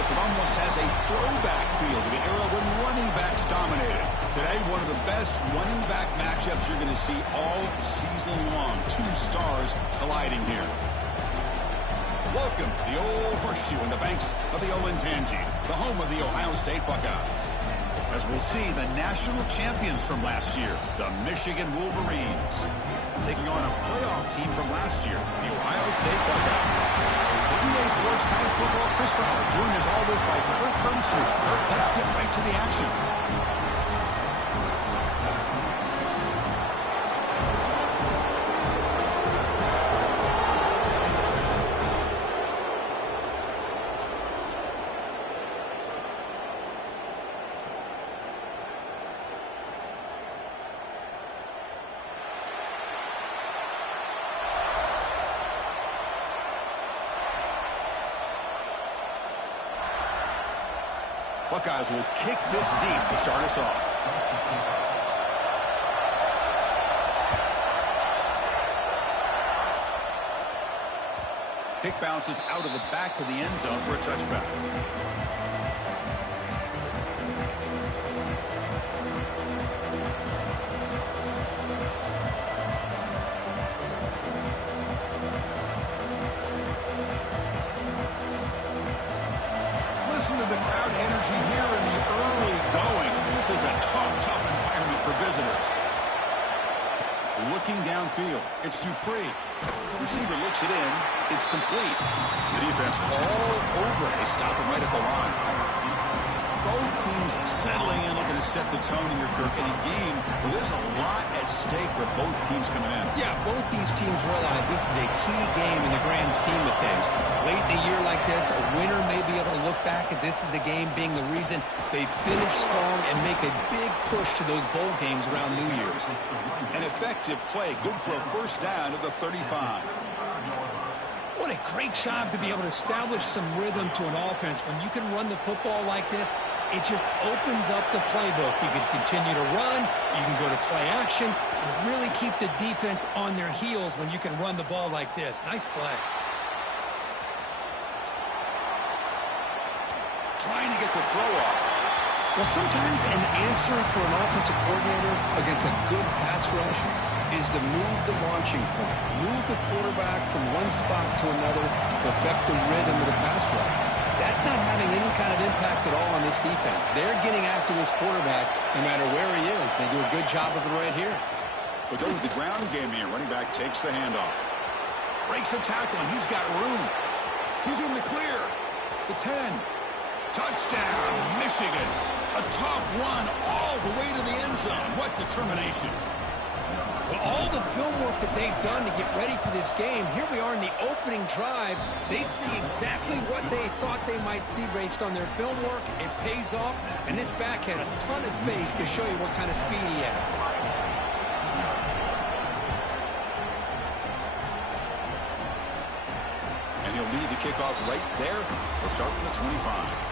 It almost has a throwback feel to the era when running backs dominated. Today, one of the best running back matchups you're going to see all season long. Two stars colliding here. Welcome to the old horseshoe on the banks of the Olentangy, the home of the Ohio State Buckeyes. As we'll see, the national champions from last year, the Michigan Wolverines, taking on a playoff team from last year, the Ohio State Buckeyes. EA Sports College Football, Chris Fowler, joined as always by Kirk Herbstreit. Kirk, let's get right to the action. Buckeyes will kick this deep to start us off. Kick bounces out of the back of the end zone for a touchback. Listen to the crowd energy here in the early going. This is a tough environment for visitors. Looking downfield, it's Dupree. Receiver looks it in. It's complete. The defense all over. They stop him right at the line. Both teams settling in, looking to set the tone here, Kirk, in a game where there's a lot at stake for both teams coming in. Yeah, both these teams realize this is a key game in the grand scheme of things. Late in the year like this, a winner may be able to look back at this as a game being the reason they finish strong and make a big push to those bowl games around New Year's. An effective play, good for a first down at the 35. What a great job to be able to establish some rhythm to an offense. When you can run the football like this, it just opens up the playbook. You can continue to run. You can go to play action. You really keep the defense on their heels when you can run the ball like this. Nice play. Trying to get the throw off. Well, sometimes an answer for an offensive coordinator against a good pass rush is to move the launching point, move the quarterback from one spot to another to affect the rhythm of the pass rush. That's not having any kind of impact at all on this defense. They're getting after this quarterback no matter where he is. They do a good job of it right here. But go to the ground game here. Running back takes the handoff. Breaks a tackle, and he's got room. He's in the clear. The 10. Touchdown, Michigan. A tough one all the way to the end zone. What determination. Well, all the film work that they've done to get ready for this game, here we are in the opening drive. They see exactly what they thought they might see based on their film work. It pays off, and this back had a ton of space to show you what kind of speed he has. And he'll lead the kickoff right there. He'll start from the 25.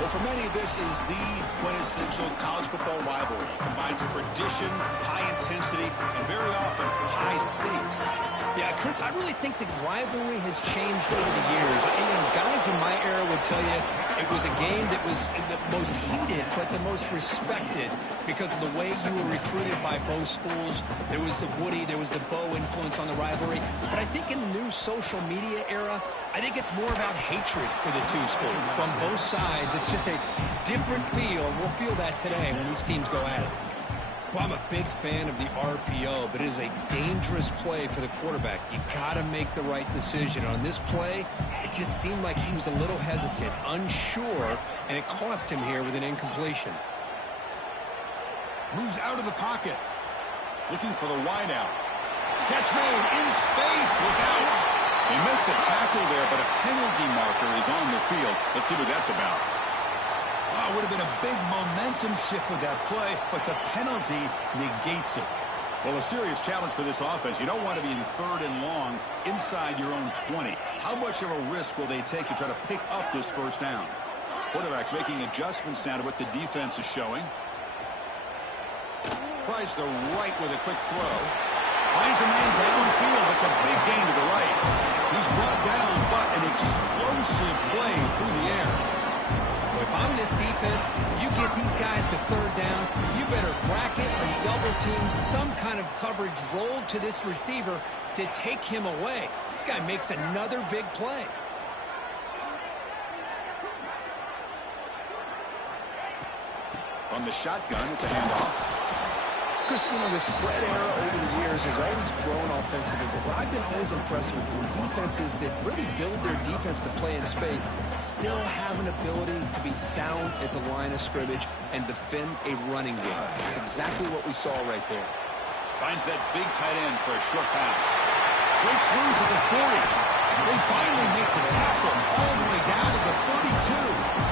Well, for many, this is the quintessential college football rivalry. It combines tradition, high intensity, and very often high stakes. Yeah, Chris, I really think the rivalry has changed over the years. Guys in my era would tell you it was a game that was the most heated but the most respected because of the way you were recruited by both schools. There was the Woody, there was the Bo influence on the rivalry. But I think in the new social media era, I think it's more about hatred for the two schools. From both sides, it's just a different feel. We'll feel that today when these teams go at it. Well, I'm a big fan of the RPO, but it is a dangerous play for the quarterback. You got to make the right decision. On this play, it just seemed like he was a little hesitant, unsure, and it cost him here with an incompletion. Moves out of the pocket. Looking for the wideout. Catch made in space. Look out. They make the tackle there, but a penalty marker is on the field. Let's see what that's about. It would have been a big momentum shift with that play, but the penalty negates it. Well, a serious challenge for this offense. You don't want to be in 3rd and long inside your own 20. How much of a risk will they take to try to pick up this first down? Quarterback making adjustments now to what the defense is showing. Tries the right with a quick throw. Finds a man downfield. That's a big gain to the right. He's brought down, but an explosive play through the air. If I'm this defense, you get these guys to 3rd down, you better bracket or double team some kind of coverage rolled to this receiver to take him away. This guy makes another big play. From the shotgun, it's a handoff. Chris, the spread era over the years has always grown offensively, but what I've been always impressed with defenses that really build their defense to play in space still have an ability to be sound at the line of scrimmage and defend a running game. It's exactly what we saw right there. Finds that big tight end for a short pass. Breaks loose at the 40. They finally make the tackle all the way down to the 32.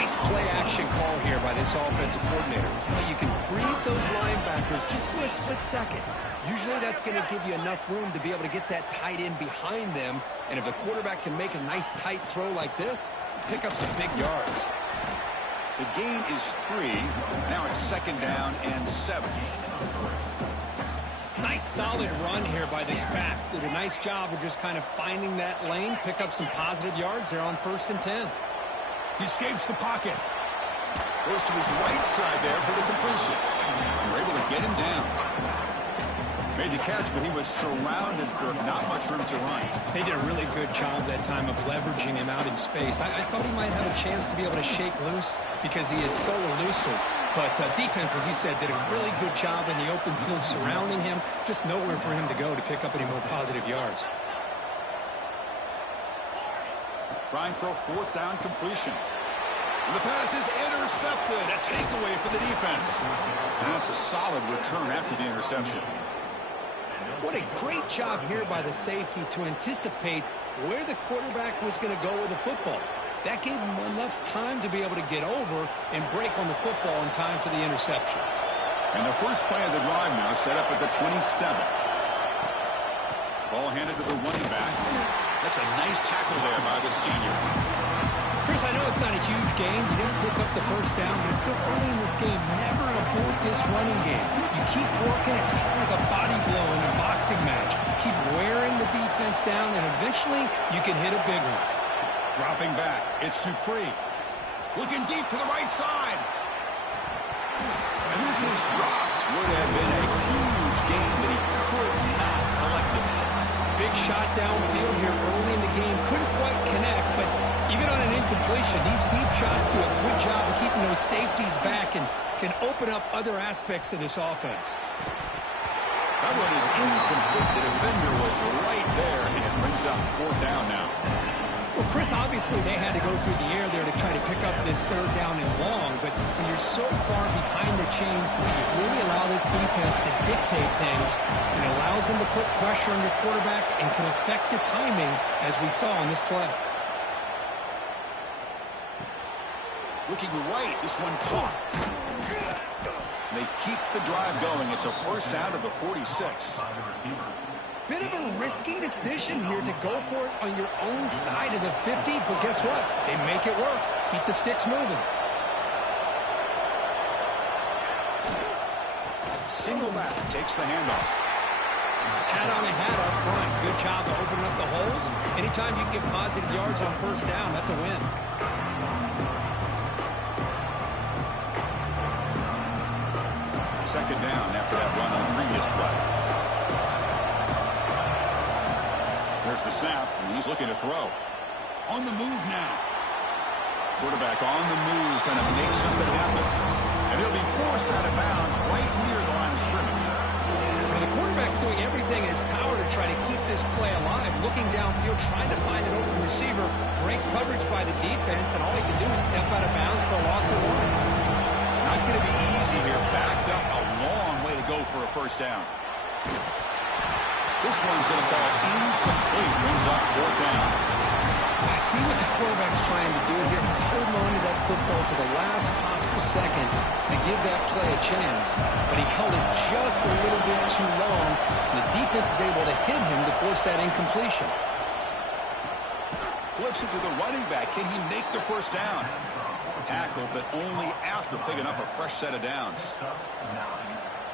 Nice play action call here by this offensive coordinator. You can freeze those linebackers just for a split second. Usually that's going to give you enough room to be able to get that tight end behind them. And if the quarterback can make a nice tight throw like this, pick up some big yards. The gain is 3. Now it's 2nd down and 7. Nice solid run here by this back. Did a nice job of just kind of finding that lane, pick up some positive yards there on 1st and 10. He escapes the pocket. Goes to his right side there for the completion. And we're able to get him down. Made the catch, but he was surrounded for not much room to run. They did a really good job that time of leveraging him out in space. I thought he might have a chance to be able to shake loose because he is so elusive. But defense, as you said, did a really good job in the open field surrounding him. Just nowhere for him to go to pick up any more positive yards. Trying for a 4th down completion. And the pass is intercepted. A takeaway for the defense. And that's a solid return after the interception. What a great job here by the safety to anticipate where the quarterback was going to go with the football. That gave him enough time to be able to get over and break on the football in time for the interception. And the first play of the drive now set up at the 27. Ball handed to the running back. That's a nice tackle there by the senior. Chris, I know it's not a huge gain. You didn't pick up the 1st down, but it's still early in this game. Never abort this running game. You keep working. It's kind of like a body blow in a boxing match. Keep wearing the defense down, and eventually you can hit a big one. Dropping back. It's Dupree. Looking deep to the right side. And this is dropped. Would have been a huge gain, but he could not collect it. Big shot downfield here early in the game. Couldn't quite connect, but even on an incompletion, these deep shots do a good job of keeping those safeties back and can open up other aspects of this offense. That one is incomplete. The defender was right there, and it brings up 4th down now. Well, Chris, obviously they had to go through the air there to try to pick up this 3rd down and long, but when you're so far behind the chains, you really allow this defense to dictate things. It allows them to put pressure on your quarterback and can affect the timing, as we saw on this play. Looking right, this one caught. They keep the drive going. It's a 1st down to the 46. Bit of a risky decision here to go for it on your own side of the 50, but guess what? They make it work. Keep the sticks moving. Single back takes the handoff. Hat on a hat up front. Good job of opening up the holes. Anytime you can get positive yards on 1st down, that's a win. Second down after that run on the previous play. There's the snap, and he's looking to throw. On the move now. Quarterback on the move, trying to make something happen. And he'll be forced out of bounds right near the line of scrimmage. Well, the quarterback's doing everything in his power to try to keep this play alive. Looking downfield, trying to find an open receiver. Great coverage by the defense, and all he can do is step out of bounds for a loss of 1. Not going to be easy here. Backed up a long way to go for a 1st down. This one's going to fall incomplete. Brings up 4th down. I see what the quarterback's trying to do here. He's holding on to that football to the last possible second to give that play a chance. But he held it just a little bit too long. The defense is able to hit him to force that incompletion. Flips it to the running back. Can he make the 1st down? Tackle, but only after picking up a fresh set of downs.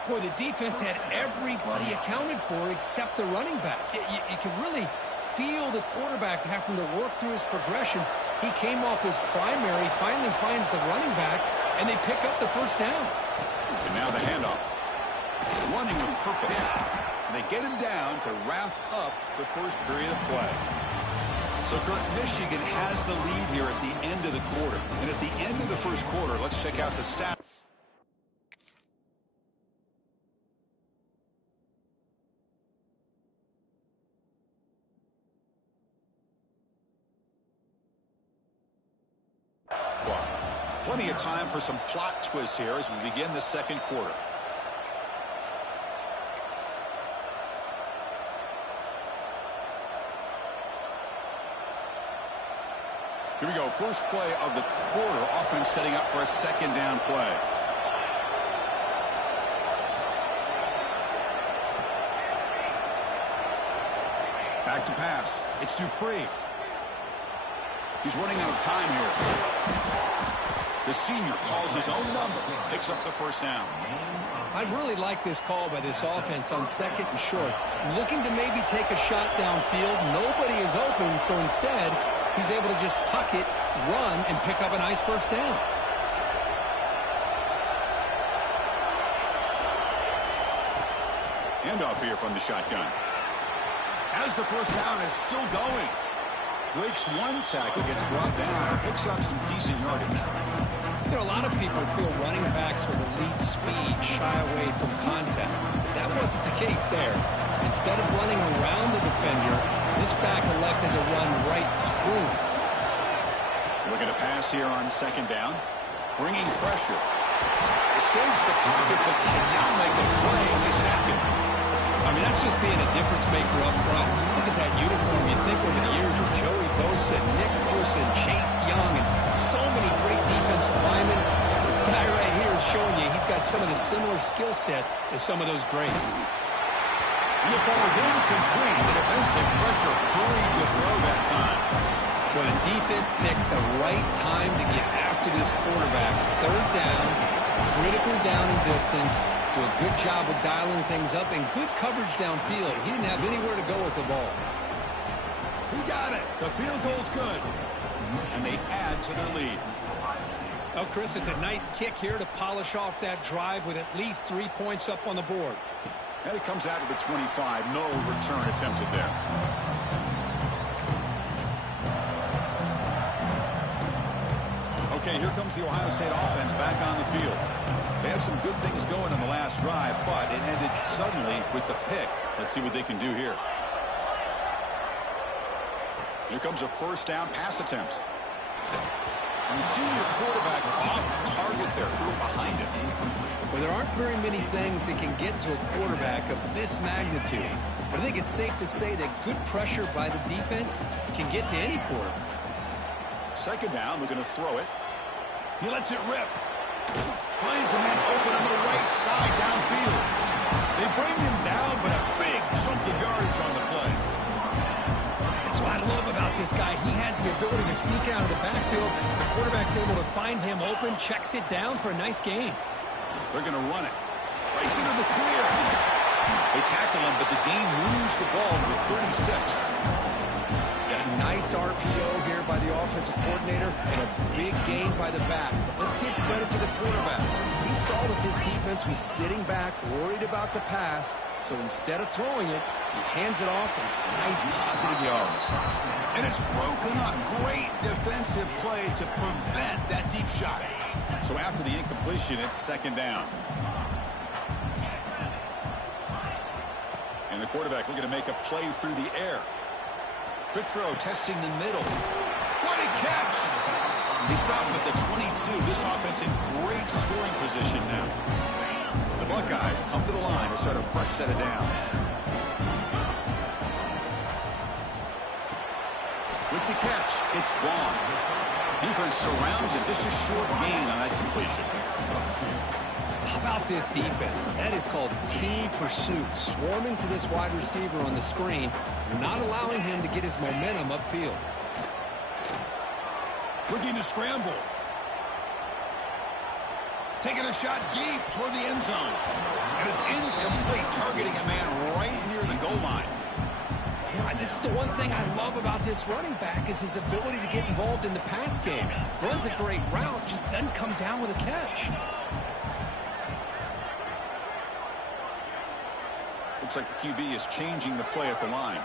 Boy, the defense had everybody accounted for except the running back. You can really feel the quarterback having to work through his progressions. He came off his primary, finally finds the running back, and they pick up the 1st down. And now the handoff. Running with purpose. And they get him down to wrap up the 1st period of play. So, Kurt, Michigan has the lead here at the end of the quarter. And at the end of the 1st quarter, let's check out the stats. Plenty of time for some plot twists here as we begin the 2nd quarter. Here we go. First play of the quarter. Offense setting up for a second down play. Back to pass. It's Dupree. He's running out of time here. The senior calls his own number. Picks up the first down. I really like this call by this offense on second and short. Looking to maybe take a shot downfield. Nobody is open, so instead, he's able to just tuck it, run, and pick up a nice first down. Handoff here from the shotgun. As the first down is still going. Breaks one tackle, gets brought down, picks up some decent yardage. You know, a lot of people feel running backs with elite speed shy away from contact. But that wasn't the case there. Instead of running around the defender, this back elected to run right through him. Looking to pass here on second down. Bringing pressure. Escapes the pocket, but can now make a play, and they sack him. I mean, that's just being a difference maker up front. Look at that uniform. You think over the years with Joey Bosa, Nick Bosa, and Chase Young, and so many great defensive linemen. This guy right here is showing you he's got some of the similar skill set as some of those greats. And it falls incomplete. The defensive pressure hurried the throw that time. Well, the defense picks the right time to get after this quarterback. Third down, critical down and distance. Do a good job of dialing things up and good coverage downfield. He didn't have anywhere to go with the ball. He got it. The field goal's good. And they add to their lead. Well, Chris, it's a nice kick here to polish off that drive with at least 3 points up on the board. And it comes out of the 25. No return attempted there. Okay, here comes the Ohio State offense back on the field. They had some good things going on the last drive, but it ended suddenly with the pick. Let's see what they can do here. Here comes a first down pass attempt. And the senior quarterback off target there, threw it behind him. Well, there aren't very many things that can get to a quarterback of this magnitude. But I think it's safe to say that good pressure by the defense can get to any quarterback. Second down, we're going to throw it. He lets it rip. Finds a man open on the right side downfield. They bring him down, but a big chunk of yardage on the play. That's what I love about this guy. He has the ability to sneak out of the backfield. The quarterback's able to find him open, checks it down for a nice gain. They're going to run it. Breaks into the clear. They tackle him, but the gain moves the ball to the 36. A nice RPO here by the offensive coordinator and a big gain by the back. But let's give credit to the quarterback. He saw that this defense was sitting back, worried about the pass, so instead of throwing it, he hands it off and some nice positive yards. And it's broken up. Great defensive play to prevent that deep shot. So after the incompletion, it's second down. And the quarterback looking to make a play through the air. Quick throw, testing the middle. What a catch! He stopped him at the 22. This offense in great scoring position now. The Buckeyes come to the line to start a fresh set of downs. With the catch, it's Vaughn. Defense surrounds him. Just a short gain on that completion. How about this defense? That is called team pursuit. Swarming to this wide receiver on the screen, not allowing him to get his momentum upfield. Looking to scramble. Taking a shot deep toward the end zone. And it's incomplete, targeting a man right near the goal line. You know, this is the one thing I love about this running back is his ability to get involved in the pass game. Runs a great route, just doesn't come down with a catch. Looks like the QB is changing the play at the line.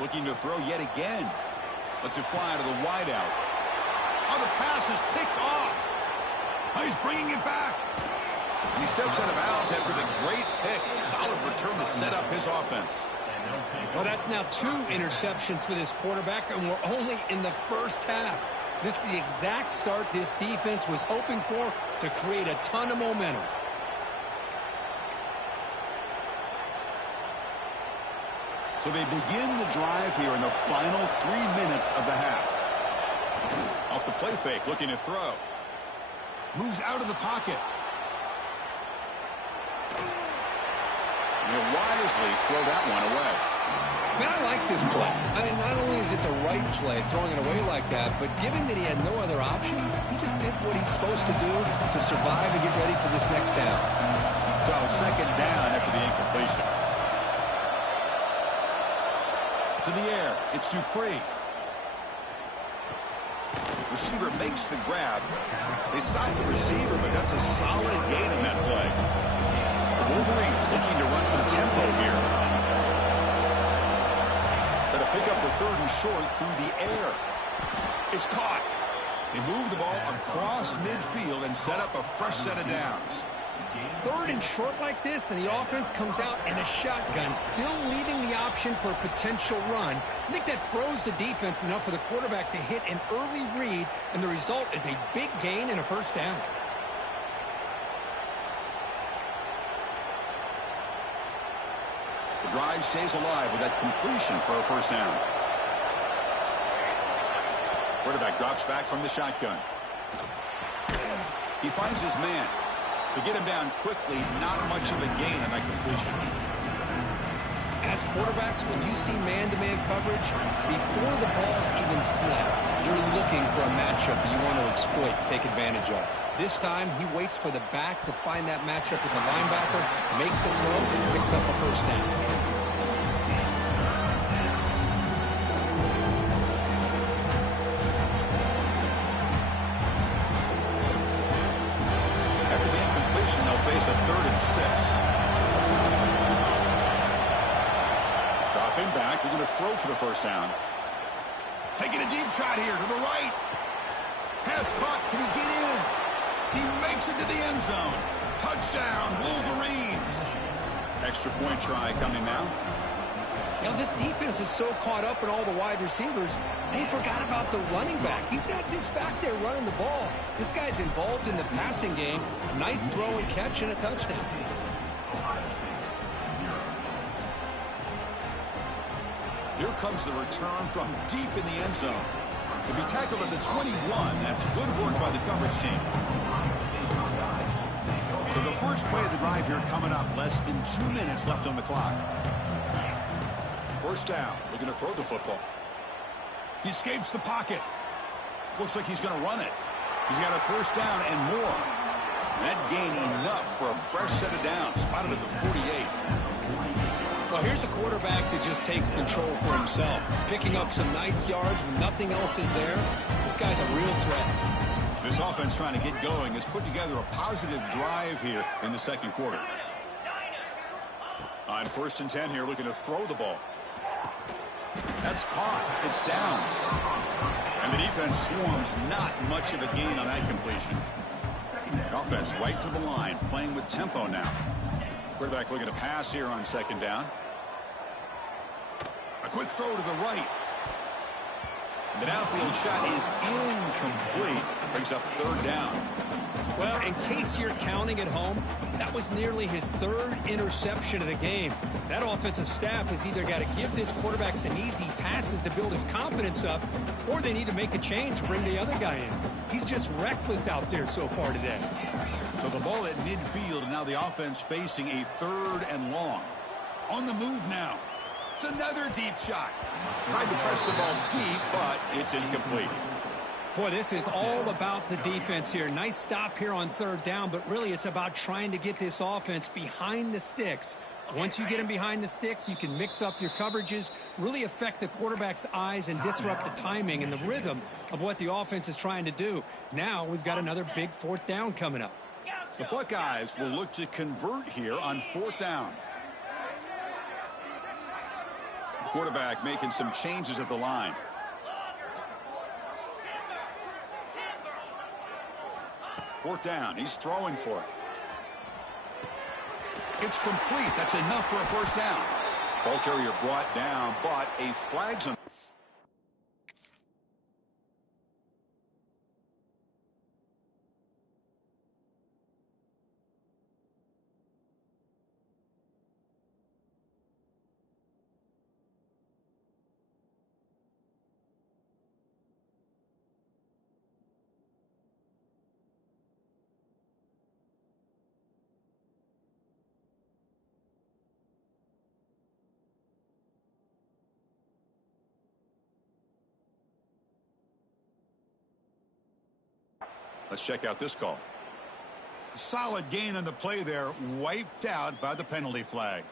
Looking to throw yet again. Lets it fly to the wideout. Oh, the pass is picked off. Oh, he's bringing it back. And he steps out of bounds after the great pick. Solid return to set up his offense. Well, that's now 2 interceptions for this quarterback, and we're only in the first half. This is the exact start this defense was hoping for to create a ton of momentum. So they begin the drive here in the final 3 minutes of the half. Off the play fake, looking to throw. Moves out of the pocket. He'll wisely throw that one away. Man, I like this play. I mean, not only is it the right play, throwing it away like that, but given that he had no other option, he just did what he's supposed to do to survive and get ready for this next down. So second down after the incompletion. To the air, it's Dupree. Receiver makes the grab. They stop the receiver, but that's a solid gain in that play. The Wolverines looking to run some tempo here. Going to pick up the third and short through the air. It's caught. They move the ball across midfield and set up a fresh set of downs. Third and short like this, and the offense comes out in a shotgun, still leaving the option for a potential run. I think that throws the defense enough for the quarterback to hit an early read, and the result is a big gain and a first down. The drive stays alive with that completion for a first down. Quarterback drops back from the shotgun. He finds his man. To get him down quickly, not much of a gain on that completion. As quarterbacks, when you see man-to-man coverage, before the ball's even snapped, you're looking for a matchup that you want to exploit, take advantage of. This time, he waits for the back to find that matchup with the linebacker, makes the throw, and picks up a first down. Face a 3rd and 6. Dropping back. They're going to throw for the first down. Taking a deep shot here to the right. Pass caught. Can he get in? He makes it to the end zone. Touchdown, Wolverines. Extra point try coming now. Now, this defense is so caught up in all the wide receivers, they forgot about the running back. He's not just back there running the ball. This guy's involved in the passing game. A nice throw and catch and a touchdown. Here comes the return from deep in the end zone. To be tackled at the 21, that's good work by the coverage team. So the first play of the drive here coming up. Less than 2 minutes left on the clock. First down. Looking to throw the football. He escapes the pocket. Looks like he's going to run it. He's got a first down and more. That gain enough for a fresh set of downs. Spotted at the 48. Well, here's a quarterback that just takes control for himself. Picking up some nice yards when nothing else is there. This guy's a real threat. This offense trying to get going has put together a positive drive here in the second quarter. On 1st and 10 here, looking to throw the ball. That's caught. It's downs. And the defense swarms. Not much of a gain on that completion. The offense right to the line, playing with tempo now. Quarterback looking to pass here on 2nd down. A quick throw to the right. The downfield shot is incomplete. Brings up 3rd down. Well, in case you're counting at home, that was nearly his 3rd interception of the game. That offensive staff has either got to give this quarterback some easy passes to build his confidence up, or they need to make a change, bring the other guy in. He's just reckless out there so far today. So the ball at midfield, and now the offense facing a 3rd and long. On the move now. It's another deep shot. Tried to press the ball deep, but it's incomplete. Boy, this is all about the defense here. Nice stop here on 3rd down, but really it's about trying to get this offense behind the sticks. Once you get them behind the sticks, you can mix up your coverages, really affect the quarterback's eyes and disrupt the timing and the rhythm of what the offense is trying to do. Now we've got another big 4th down coming up. The Buckeyes will look to convert here on 4th down. The quarterback making some changes at the line. Fourth down. He's throwing for it. It's complete. That's enough for a first down. Ball carrier brought down, but a flag's on. Let's check out this call. Solid gain on the play there, wiped out by the penalty flag.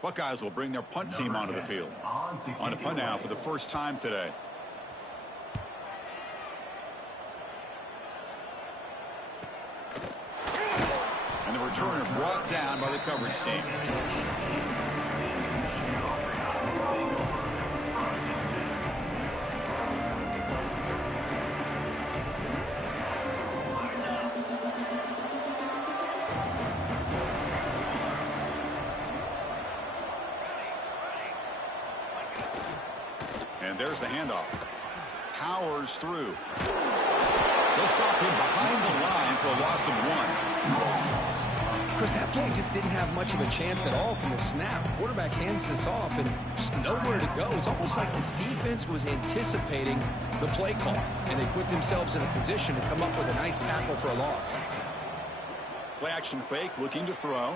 Buckeyes will bring their punt team onto the field. On a punt now for the first time today. And the returner brought down by the coverage team. And there's the handoff. Powers through. They'll stop him behind the line for a loss of 1. Chris, that play just didn't have much of a chance at all from the snap. Quarterback hands this off and just nowhere to go. It's almost like the defense was anticipating the play call, and they put themselves in a position to come up with a nice tackle for a loss. Play action fake, looking to throw.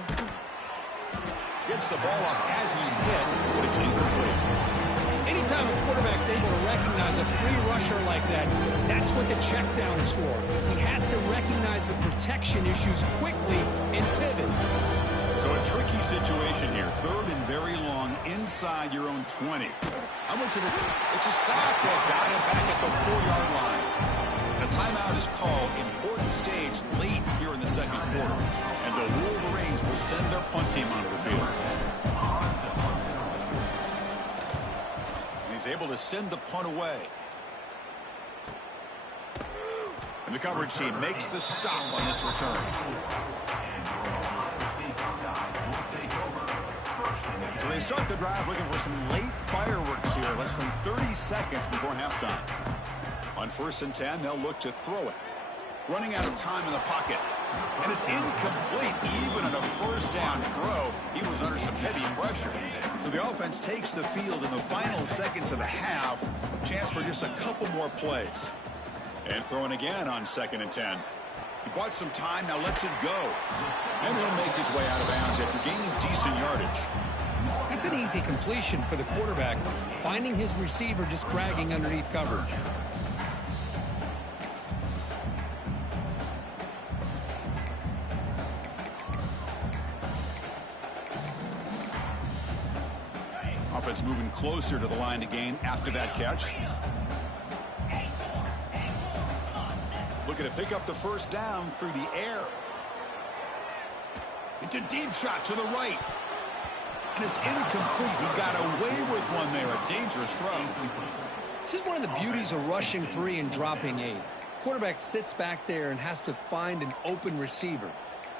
Gets the ball off as he's hit, but it's incomplete. Anytime a quarterback's able to recognize a free rusher like that, that's what the check down is for. He has to recognize the protection issues quickly and pivot. So a tricky situation here. 3rd and very long inside your own 20. How much of it? It's a sack. They've got it back at the 4-yard line. A timeout is called. Important stage late here in the second quarter. And the Wolverines will send their punt team onto the field. He's able to send the punt away. And the coverage team makes the stop on this return. So they start the drive looking for some late fireworks here, less than 30 seconds before halftime. On 1st and 10, they'll look to throw it. Running out of time in the pocket. And it's incomplete. Even on a 1st down throw, he was under some heavy pressure. So the offense takes the field in the final seconds of the half. Chance for just a couple more plays. And throwing again on 2nd and 10. He bought some time, now lets it go. And he'll make his way out of bounds after gaining decent yardage. That's an easy completion for the quarterback, finding his receiver just dragging underneath coverage. Offense moving closer to the line to gain after that catch. Looking to pick up the 1st down through the air. It's a deep shot to the right. And it's incomplete. He got away with one there. A dangerous throw. This is one of the beauties of rushing 3 and dropping 8. Quarterback sits back there and has to find an open receiver.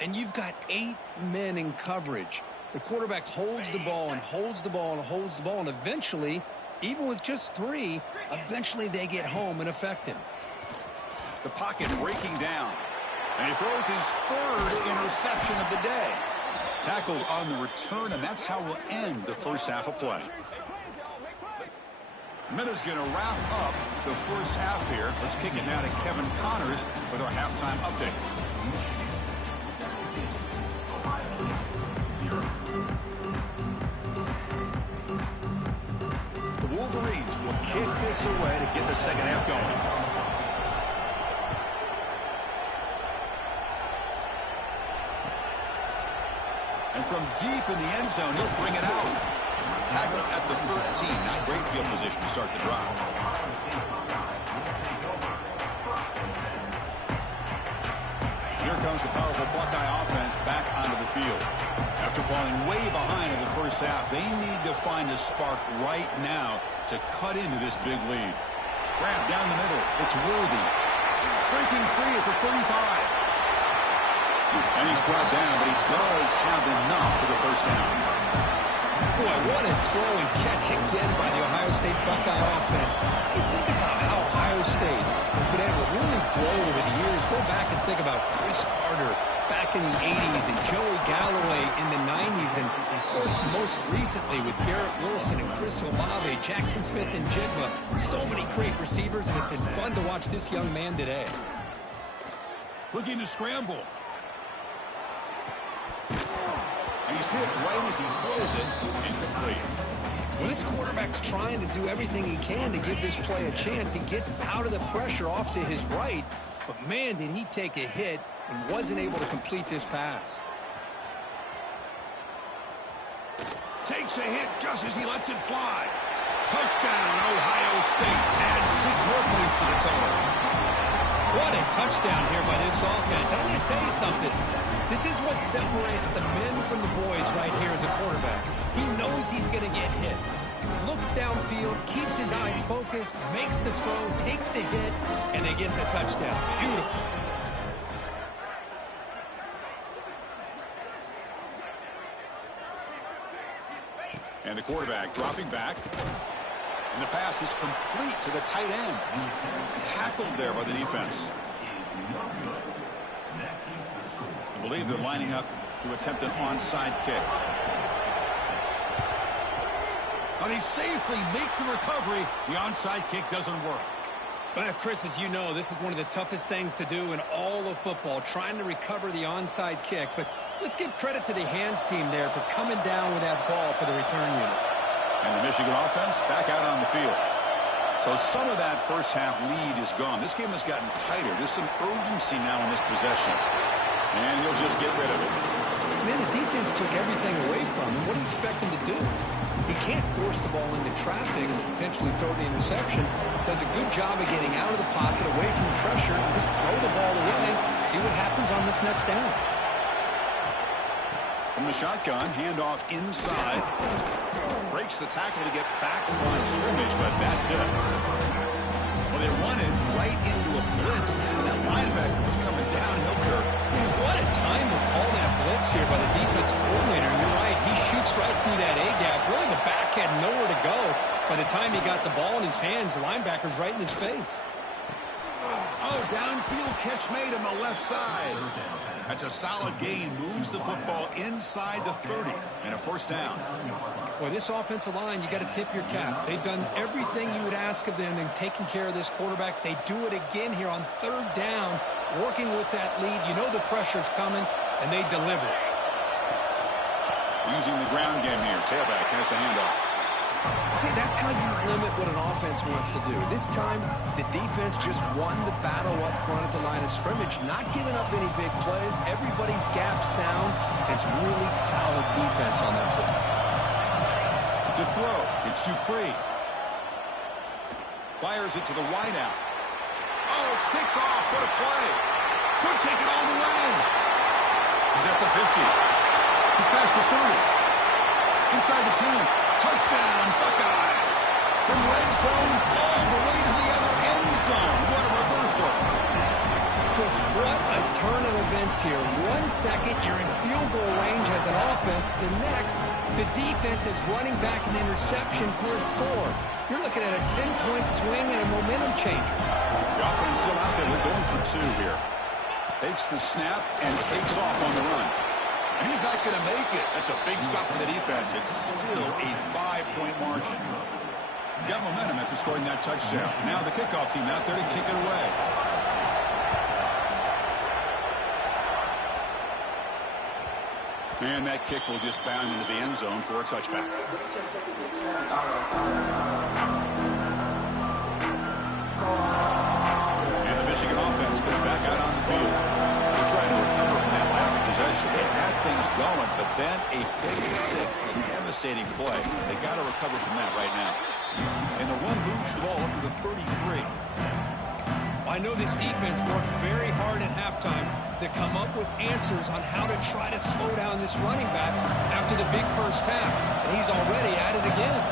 And you've got 8 men in coverage. The quarterback holds the ball and holds the ball and holds the ball. And eventually, even with just 3, eventually they get home and affect him. The pocket breaking down. And he throws his 3rd interception of the day. Tackled on the return, and that's how we'll end the first half of play. Minutes going to wrap up the first half here. Let's kick it now to Kevin Connors with our halftime update. The Wolverines will kick this away to get the second half going. And from deep in the end zone, he'll bring it out. Tackle at the 13. Not great field position to start the drive. Here comes the powerful Buckeye offense back onto the field. After falling way behind in the first half, they need to find a spark right now to cut into this big lead. Grab down the middle. It's Worthy. Breaking free at the 35. And he's brought down, but he does have enough for the 1st down. Boy, what a throw and catch again by the Ohio State Buckeye offense. You think about how Ohio State has been able to really grow over the years. Go back and think about Chris Carter back in the 80s and Joey Galloway in the 90s. And, of course, most recently with Garrett Wilson and Chris Olave, Jackson Smith and Jigma. So many great receivers, and it's been fun to watch this young man today. Looking to scramble. And he's hit right as he throws it. Incomplete. Well, this quarterback's trying to do everything he can to give this play a chance. He gets out of the pressure off to his right, but man, did he take a hit and wasn't able to complete this pass. Takes a hit just as he lets it fly. Touchdown, Ohio State. Adds 6 more points to the total. What a touchdown here by this offense. I'm going to tell you something. This is what separates the men from the boys right here as a quarterback. He knows he's going to get hit. Looks downfield, keeps his eyes focused, makes the throw, takes the hit, and they get the touchdown. Beautiful. And the quarterback dropping back. And the pass is complete to the tight end. Tackled there by the defense. I believe they're lining up to attempt an onside kick. Now they safely make the recovery. The onside kick doesn't work. But Chris, as you know, this is one of the toughest things to do in all of football, trying to recover the onside kick. But let's give credit to the hands team there for coming down with that ball for the return unit. And the Michigan offense back out on the field. So some of that first half lead is gone. This game has gotten tighter. There's some urgency now in this possession. And he'll just get rid of it. Man, the defense took everything away from him. What do you expect him to do? He can't force the ball into traffic and potentially throw the interception. Does a good job of getting out of the pocket, away from the pressure, and just throw the ball away. See what happens on this next down. From the shotgun, handoff inside. Breaks the tackle to get back to the line of scrimmage, but that's it. Well, they run it right into a blitz. That linebacker was coming downhill, Kirk. Man, what a time to call that blitz here by the defensive coordinator. You're right, he shoots right through that A-gap. Really, the back had nowhere to go. By the time he got the ball in his hands, the linebacker's right in his face. Oh, downfield catch made on the left side. That's a solid gain. Moves the football inside the 30 and a first down. Boy, this offensive line, you got to tip your cap. They've done everything you would ask of them in taking care of this quarterback. They do it again here on third down, working with that lead. You know the pressure's coming, and they deliver. Using the ground game here. Tailback has the handoff. See, that's how you limit what an offense wants to do. This time, the defense just won the battle up front at the line of scrimmage, not giving up any big plays. Everybody's gap sound. It's really solid defense on that play. To throw, it's Dupree. Fires it to the wideout. Oh, it's picked off. What a play. Could take it all the way. He's at the 50. He's past the 30. Inside the 10. Touchdown, Buckeyes. From red zone all the way to the other end zone. What a reversal. Chris, what a turn of events here. 1 second, you're in field goal range as an offense. The next, the defense is running back an interception for a score. You're looking at a 10-point swing and a momentum changer. The offense still out there. They're going for 2 here. Takes the snap and takes off on the run. And he's not going to make it. That's a big stop for the defense. It's still a 5-point margin. Got momentum after scoring that touchdown. Now the kickoff team out there to kick it away. And that kick will just bound into the end zone for a touchback. And the Michigan offense comes back out on the field. They're trying to recover from that last possession. They had things going, but then a big 6, a devastating play. They got to recover from that right now. And the run moves the ball up to the 33. I know this defense worked very hard at halftime to come up with answers on how to try to slow down this running back after the big first half. And he's already at it again.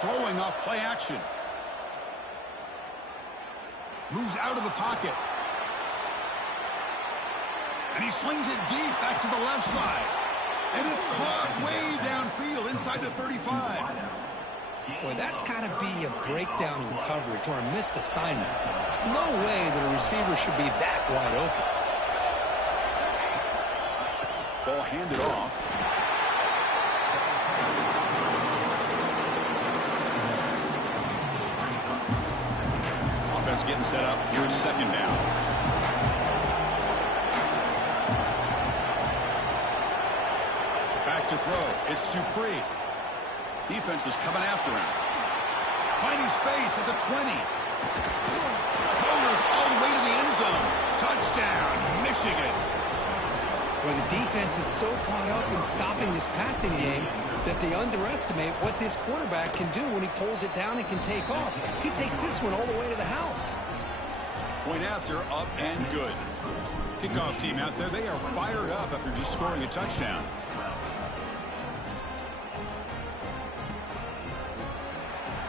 Throwing off play action. Moves out of the pocket. And he slings it deep back to the left side. And it's caught way downfield inside the 35. Boy, that's got to be a breakdown in coverage or a missed assignment. There's no way that a receiver should be that wide open. Ball handed off. Offense getting set up. Here's second down. to throw. It's Dupree. Defense is coming after him. Finding space at the 20. Motors all the way to the end zone. Touchdown, Michigan. Well, the defense is so caught up in stopping this passing game that they underestimate what this quarterback can do when he pulls it down and can take off. He takes this one all the way to the house. Point after, up and good. Kickoff team out there, they are fired up after just scoring a touchdown.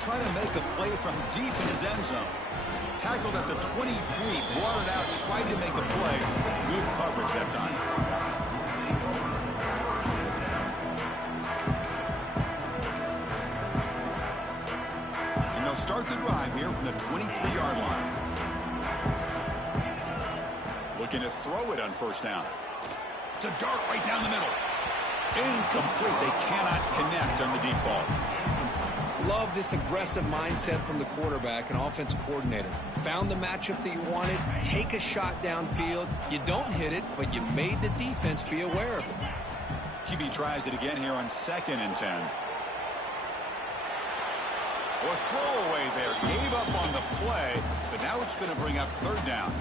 Try to make a play from deep in his end zone. Tackled at the 23, brought it out, tried to make a play. Good coverage that time. And they'll start the drive here from the 23-yard line. Looking to throw it on first down. It's a dart right down the middle. Incomplete. They cannot connect on the deep ball. Love this aggressive mindset from the quarterback and offensive coordinator. Found the matchup that you wanted. Take a shot downfield. You don't hit it, but you made the defense be aware of it. QB tries it again here on 2nd and 10. A throwaway there. Gave up on the play, but now it's going to bring up 3rd down.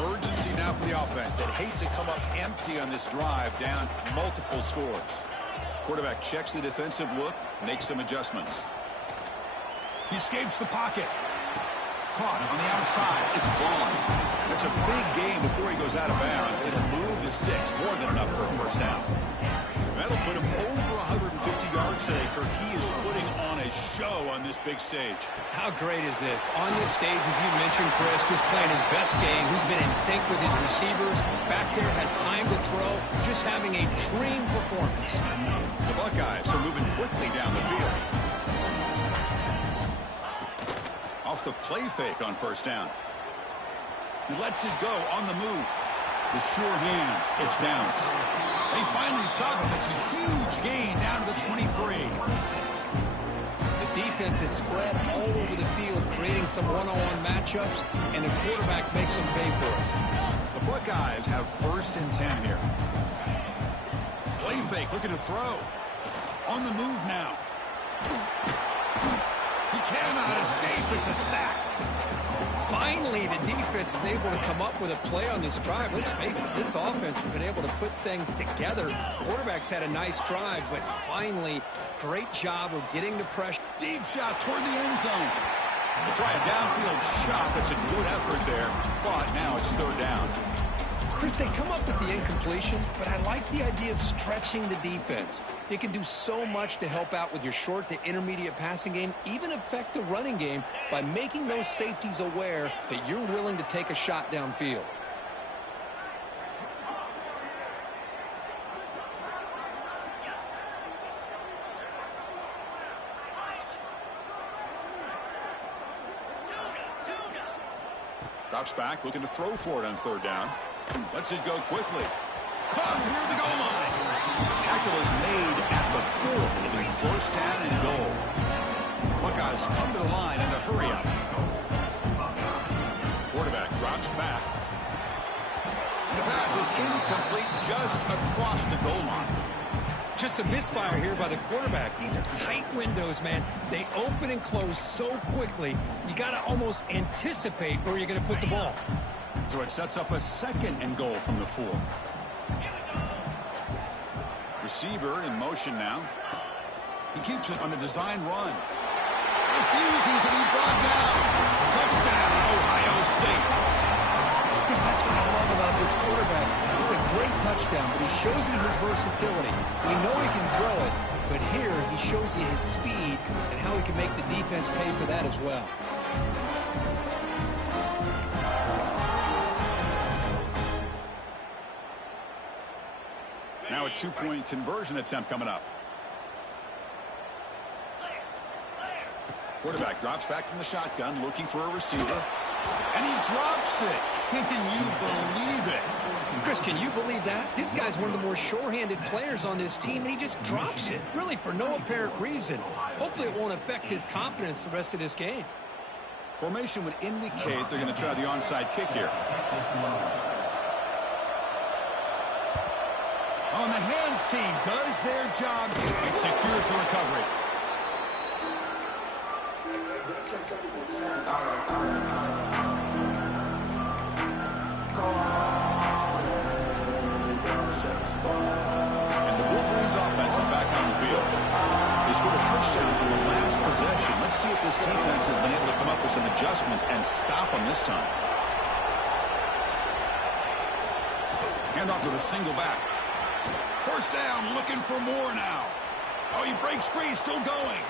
Urgency now for the offense that hates to come up empty on this drive, down multiple scores. Quarterback checks the defensive look, makes some adjustments. He escapes the pocket. Caught on the outside. It's gone. It's a big gain before he goes out of bounds. It'll move the sticks. More than enough for a first down. That'll put him over 150 yards today. Kirk, he is putting on a show on this big stage. How great is this? On this stage, as you mentioned, Chris, just playing his best game. He's been in sync with his receivers. Back there, has time to throw. Just having a dream performance. The Buckeyes are moving quickly down the field. Off the play fake on first down. He lets it go on the move. The sure hands. It's Downs. They finally stop him. It's a huge gain down to the 23. The defense is spread all over the field, creating some one-on-one matchups, and the quarterback makes them pay for it. The Buckeyes have 1st and 10 here. Play fake, looking to throw. On the move now. He cannot escape. It's a sack. Finally, the defense is able to come up with a play on this drive. Let's face it, this offense has been able to put things together. Quarterback's had a nice drive, but finally, great job of getting the pressure. Deep shot toward the end zone. They try a downfield shot. That's a good effort there, but now it's 3rd down. Chris, they come up with the incompletion, but I like the idea of stretching the defense. It can do so much to help out with your short to intermediate passing game, even affect the running game by making those safeties aware that you're willing to take a shot downfield. Drops back, looking to throw for it on 3rd down. Lets it go quickly. Caught near the goal line. Tackle is made at the 4. It'll be 1st down and goal. Buckeyes come to the line in the hurry up. Quarterback drops back. And the pass is incomplete just across the goal line. Just a misfire here by the quarterback. These are tight windows, man. They open and close so quickly, you got to almost anticipate where you're going to put the ball. So it sets up a 2nd and goal from the 4. Receiver in motion now. He keeps it on the design run. Refusing to be brought down. Touchdown, Ohio State. Chris, that's what I love about this quarterback. It's a great touchdown, but he shows you his versatility. We know he can throw it, but here he shows you his speed and how he can make the defense pay for that as well. Now a 2-point conversion attempt coming up. Quarterback drops back from the shotgun, looking for a receiver. And he drops it. Can you believe it? Chris, can you believe that? This guy's one of the more sure-handed players on this team, and he just drops it, really for no apparent reason. Hopefully it won't affect his confidence the rest of this game. Formation would indicate they're going to try the onside kick here. On the hands team does their job and secures the recovery. And the Wolverines offense is back on the field. They scored a touchdown on the last possession. Let's see if this defense has been able to come up with some adjustments and stop them this time. Hand off to the single back. First down, looking for more now. Oh, he breaks free, still going.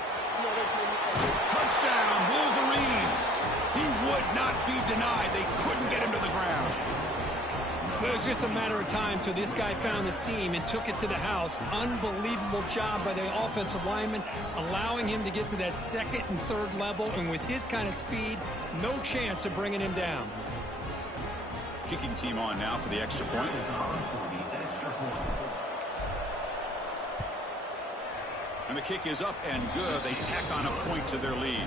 Touchdown, Wolverines. He would not be denied. They couldn't get him to the ground. It was just a matter of time till this guy found the seam and took it to the house. Unbelievable job by the offensive lineman, allowing him to get to that second and third level. And with his kind of speed, no chance of bringing him down. Kicking team on now for the extra point. And the kick is up and good. They tack on a point to their lead.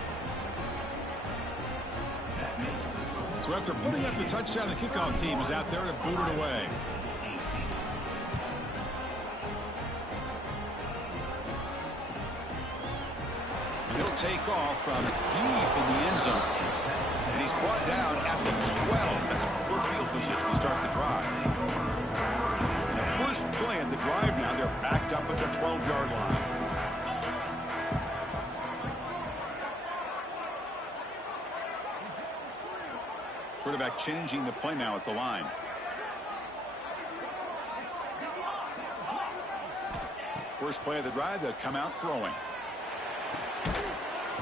So after putting up the touchdown, the kickoff team is out there to boot it away. And he'll take off from deep in the end zone. And he's brought down at the 12. That's poor field position to start the drive. And the first play at the drive now, they're backed up at the 12-yard line. Quarterback changing the play now at the line. First play of the drive, they'll come out throwing.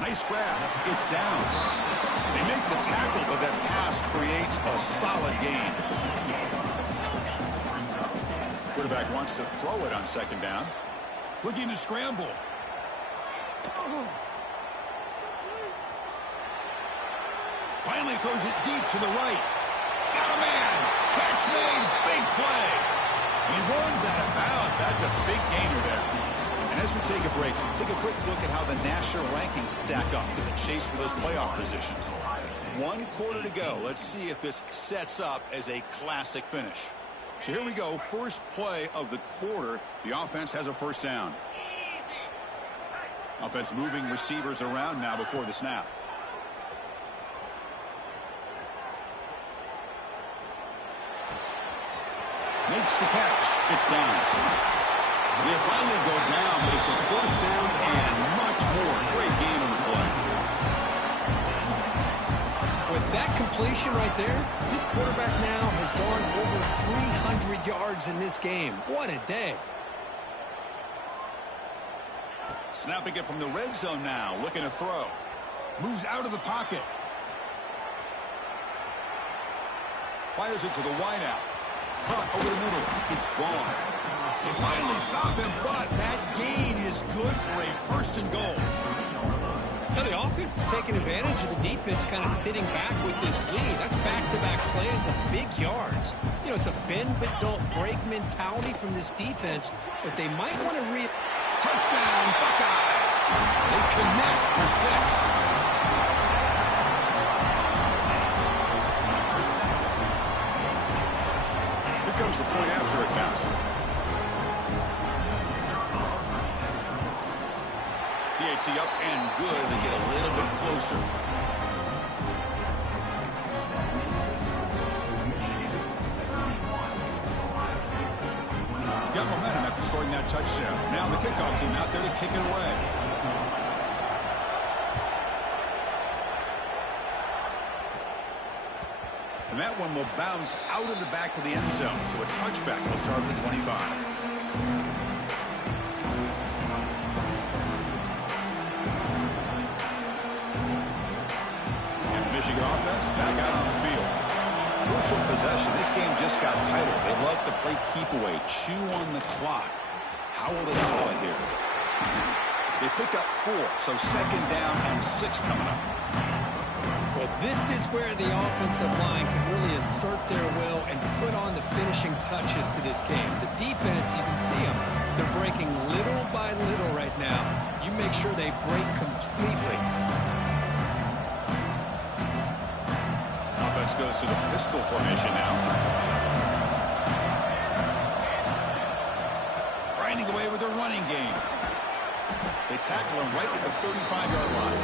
Nice grab. It's downs. They make the tackle, but that pass creates a solid gain. Quarterback wants to throw it on second down. Looking to scramble. Finally throws it deep to the right. Got a man. Catch made. Big play. And he runs out of bounds. That's a big gainer there. And as we take a break, take a quick look at how the national rankings stack up in the chase for those playoff positions. 1 quarter to go. Let's see if this sets up as a classic finish. So here we go. First play of the quarter. The offense has a first down. Offense moving receivers around now before the snap. Makes the catch. It's downs. They finally go down, but it's a first down and much more. Great game on the play. With that completion right there, this quarterback now has gone over 300 yards in this game. What a day. Snapping it from the red zone now. Looking to throw. Moves out of the pocket. Fires it to the wideout. Caught over the middle. It's gone. They finally stop him, but that gain is good for a first and goal. Now the offense is taking advantage of the defense kind of sitting back with this lead. That's back-to-back plays of big yards. You know, it's a bend but don't break mentality from this defense, but they might want to Touchdown, Buckeyes. They connect for 6. Comes the point after attempt. PAT up and good. They get a little bit closer. Got momentum after scoring that touchdown. Now the kickoff team out there to kick it away. And that one will bounce out of the back of the end zone. So a touchback will start at the 25. And the Michigan offense back out on the field. Crucial possession. This game just got tighter. They love to play keep away, chew on the clock. How will they call it here? They pick up 4, so second down and 6 coming up. Well, this is where the offensive line can really assert their will and put on the finishing touches to this game. The defense, you can see them. They're breaking little by little right now. You make sure they break completely. Offense goes to the pistol formation now. grinding away with their running game. They tackle him right at the 35-yard line.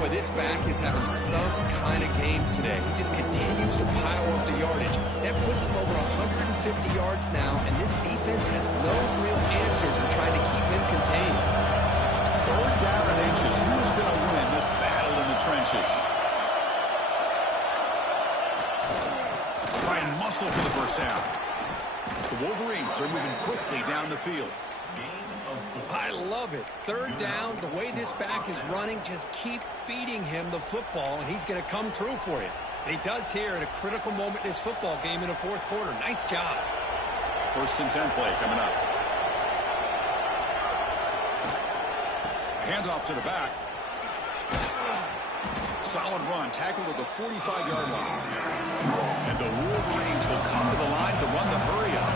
Boy, this back is having some kind of game today. He just continues to pile up the yardage. That puts him over 150 yards now, and this defense has no real answers in trying to keep him contained. Third down and inches. Who's going to win this battle in the trenches? Try and muscle for the first down. The Wolverines are moving quickly down the field. I love it. Third down, the way this back is running, just keep feeding him the football, and he's going to come through for you. And he does here at a critical moment in this football game in the fourth quarter. Nice job. First and 10 play coming up. Handoff to the back. Solid run, tackled at the 45-yard line. And the Wolverines will come to the line to run the hurry-up.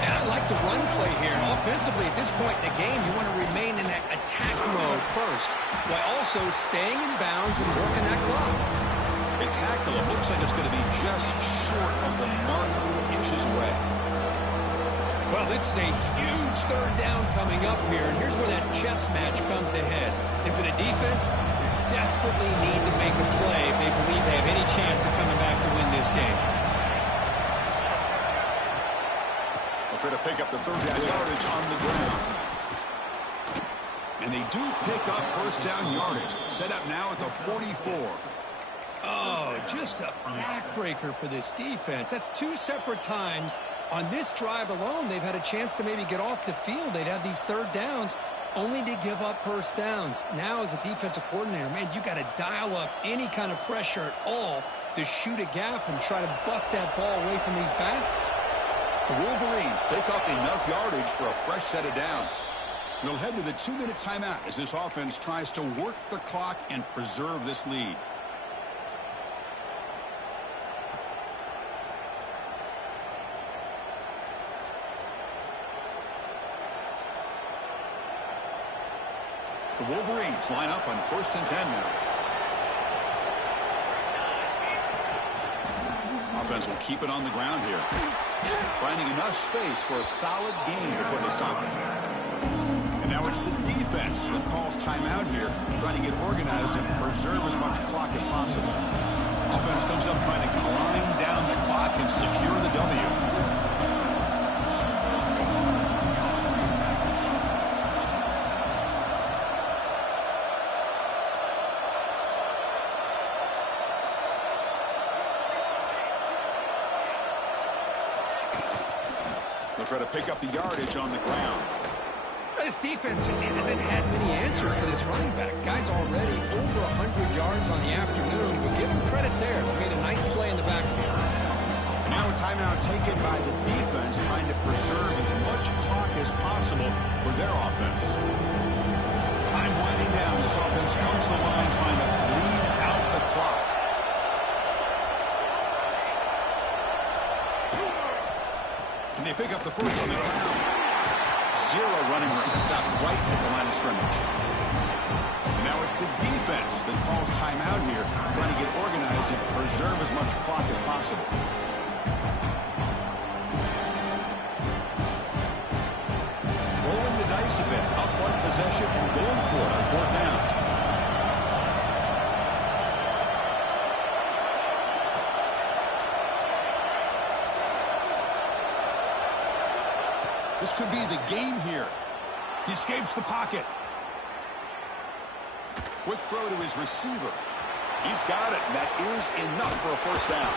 And I like the run play here. Offensively, at this point in the game, you want to remain in that attack mode first, while also staying in bounds and working that clock. They tackle it. Looks like it's going to be just short of the mark, inches away. Well, this is a huge third down coming up here, and here's where that chess match comes to head. And for the defense, they desperately need to make a play if they believe they have any chance of coming back to win this game. Try to pick up the third down yardage on the ground. And they do pick up first down yardage. Set up now at the 44. Oh, just a backbreaker for this defense. That's two separate times on this drive alone. They've had a chance to maybe get off the field. They'd have these third downs only to give up first downs. Now, as a defensive coordinator, man, you got to dial up any kind of pressure at all to shoot a gap and try to bust that ball away from these backs. The Wolverines pick up enough yardage for a fresh set of downs. We'll head to the 2-minute timeout as this offense tries to work the clock and preserve this lead. The Wolverines line up on 1st and 10 now. Offense will keep it on the ground here. Finding enough space for a solid gain before they stop it. And now it's the defense that calls timeout here, trying to get organized and preserve as much clock as possible. Offense comes up trying to grind down the clock and secure the W. Try to pick up the yardage on the ground. This defense just hasn't had many answers for this running back. Guy's already over 100 yards on the afternoon, but give him credit there. They made a nice play in the backfield. Now a timeout taken by the defense, trying to preserve as much clock as possible for their offense. Time winding down. This offense comes to the line trying to bleed out the clock. They pick up the first on the ground. Zero running room. Stopped right at the line of scrimmage. And now it's the defense that calls timeout here, trying to get organized and preserve as much clock as possible. Rolling the dice a bit. Up one possession and going for it on 4th down. This could be the game here. He escapes the pocket. Quick throw to his receiver. He's got it. That is enough for a first down.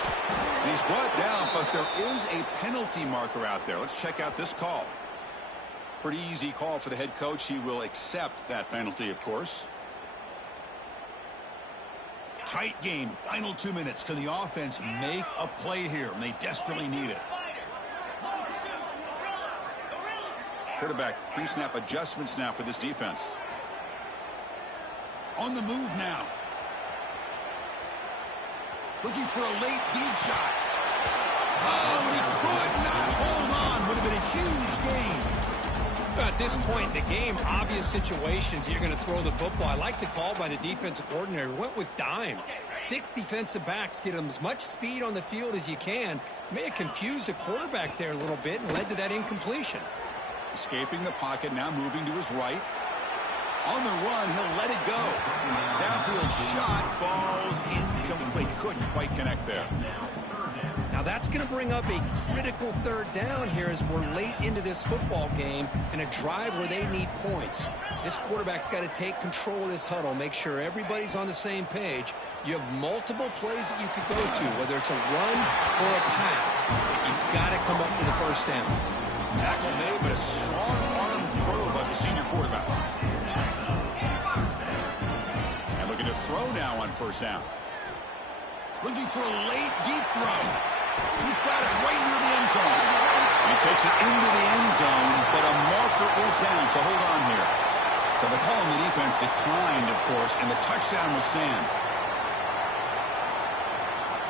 And he's brought down, but there is a penalty marker out there. Let's check out this call. Pretty easy call for the head coach. He will accept that penalty, of course. Tight game. Final 2 minutes. Can the offense make a play here? And they desperately need it. Quarterback pre-snap adjustments now for this defense. On the move now. Looking for a late deep shot. Oh, and he could not hold on. Would have been a huge gain. At this point in the game, obvious situations, you're going to throw the football. I like the call by the defensive coordinator. Went with dime. 6 defensive backs, get them as much speed on the field as you can. May have confused the quarterback there a little bit and led to that incompletion. Escaping the pocket, now moving to his right. On the run, he'll let it go. Downfield shot falls incomplete. Couldn't quite connect there. Now that's going to bring up a critical third down here as we're late into this football game in a drive where they need points. This quarterback's got to take control of this huddle, make sure everybody's on the same page. You have multiple plays that you could go to, whether it's a run or a pass. You've got to come up with a first down. Tackle made, but a strong arm throw by the senior quarterback. And looking to throw now on first down. Looking for a late, deep throw. He's got it right near the end zone. He takes it into the end zone, but a marker is down, so hold on here. So the call on the defense declined, of course, and the touchdown will stand.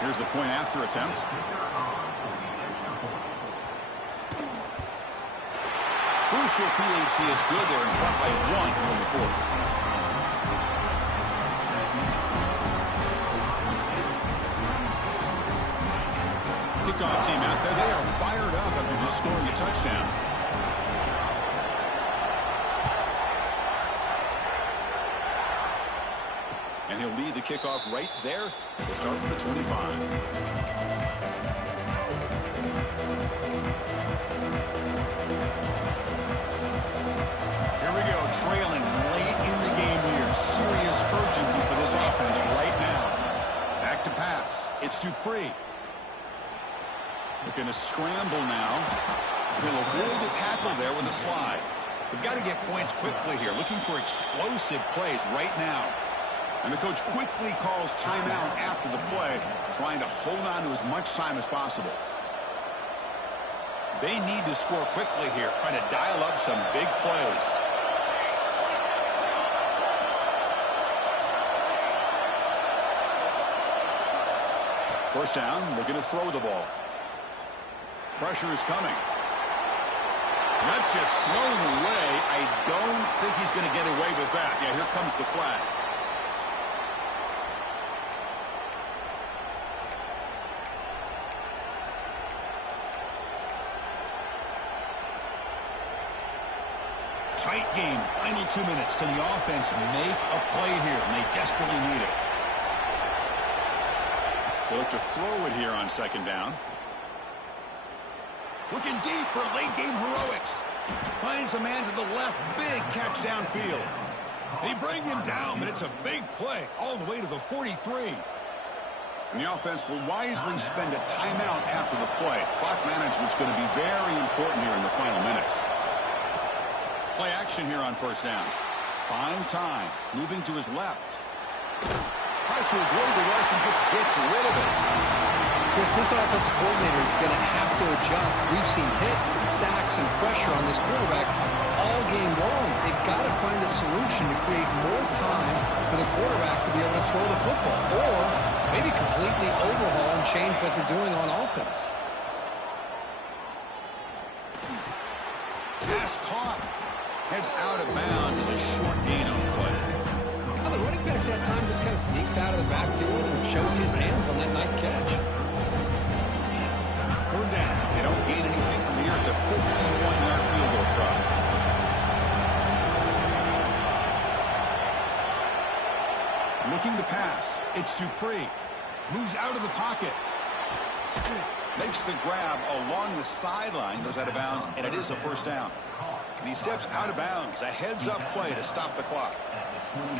Here's the point after attempt. Crucial PAT is good. They're in front by 1 here in the fourth. Kickoff team out there. They are fired up after just scoring a touchdown. And he'll lead the kickoff right there. We'll start with the 25. Trailing late in the game here. Serious urgency for this offense right now. Back to pass. It's Dupree. Looking to scramble now. He'll avoid the tackle there with a slide. They've got to get points quickly here. Looking for explosive plays right now. And the coach quickly calls timeout after the play, trying to hold on to as much time as possible. They need to score quickly here, trying to dial up some big plays. First down, looking to throw the ball. Pressure is coming. That's just thrown away. I don't think he's going to get away with that. Yeah, here comes the flag. Tight game, final 2 minutes. Can the offense make a play here? And they desperately need it. They look to throw it here on second down. Looking deep for late game heroics. Finds a man to the left. Big catch downfield. They bring him down, but it's a big play all the way to the 43. And the offense will wisely spend a timeout after the play. Clock management's going to be very important here in the final minutes. Play action here on first down. Buying time. Moving to his left. Tries to avoid the rush and just gets rid of it. Chris, this offensive coordinator is going to have to adjust. We've seen hits and sacks and pressure on this quarterback all game long. They've got to find a solution to create more time for the quarterback to be able to throw the football, or maybe completely overhaul and change what they're doing on offense. Pass caught. Heads out of bounds as a short gain on the play. Well, the running back that time just kind of sneaks out of the backfield and shows his hands on that nice catch. Third down. They don't gain anything from here. It's a 51-yard field goal try. Looking to pass. It's Dupree. Moves out of the pocket. Makes the grab along the sideline. Goes out of bounds, and it is a first down. And he steps out of bounds. A heads-up play to stop the clock.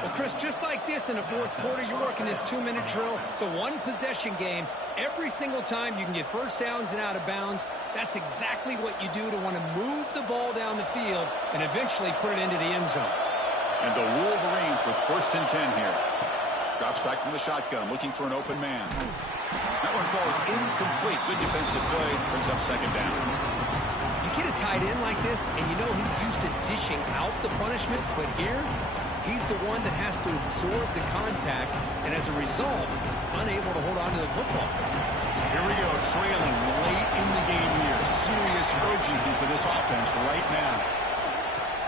Well, Chris, just like this in the fourth quarter, you're working this 2-minute drill. It's a one-possession game. Every single time you can get first downs and out of bounds, that's exactly what you do to want to move the ball down the field and eventually put it into the end zone. And the Wolverines with 1st and 10 here. Drops back from the shotgun, looking for an open man. That one falls incomplete. Good defensive play. Brings up second down. You get a tight end like this, and you know he's used to dishing out the punishment, but here, he's the one that has to absorb the contact, and as a result, he's unable to hold on to the football. Here we go, trailing late in the game here. Serious urgency for this offense right now.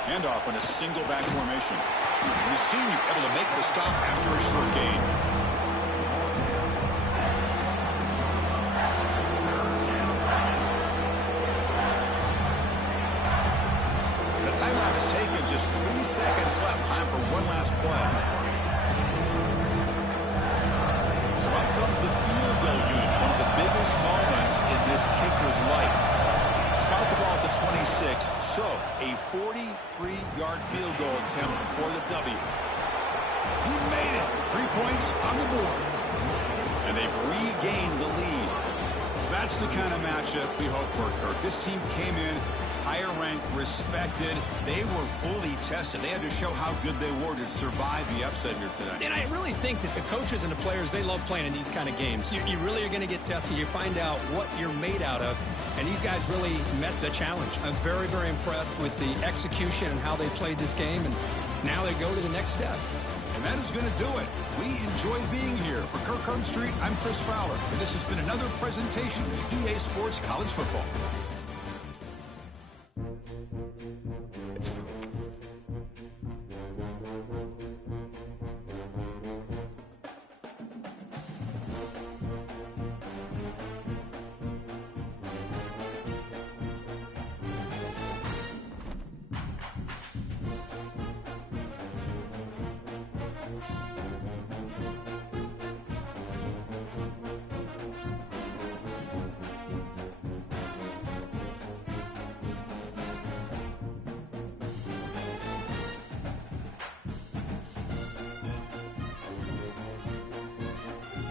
Handoff in a single back formation. The senior able to make the stop after a short gain. Timeout is taken. Just 3 seconds left. Time for one last play. So out comes the field goal unit. One of the biggest moments in this kicker's life. Spot the ball at the 26. So a 43-yard field goal attempt for the W. He made it. 3 points on the board. And they've regained the lead. That's the kind of matchup we hope for, Kirk. This team came in higher ranked, respected. They were fully tested. They had to show how good they were to survive the upset here today. And I really think that the coaches and the players, they love playing in these kind of games. You really are going to get tested. You find out what you're made out of. And these guys really met the challenge. I'm very, very impressed with the execution and how they played this game. And now they go to the next step. And that is going to do it. We enjoyed being here. For Kirk Herbstreit, I'm Chris Fowler. And this has been another presentation of EA Sports College Football.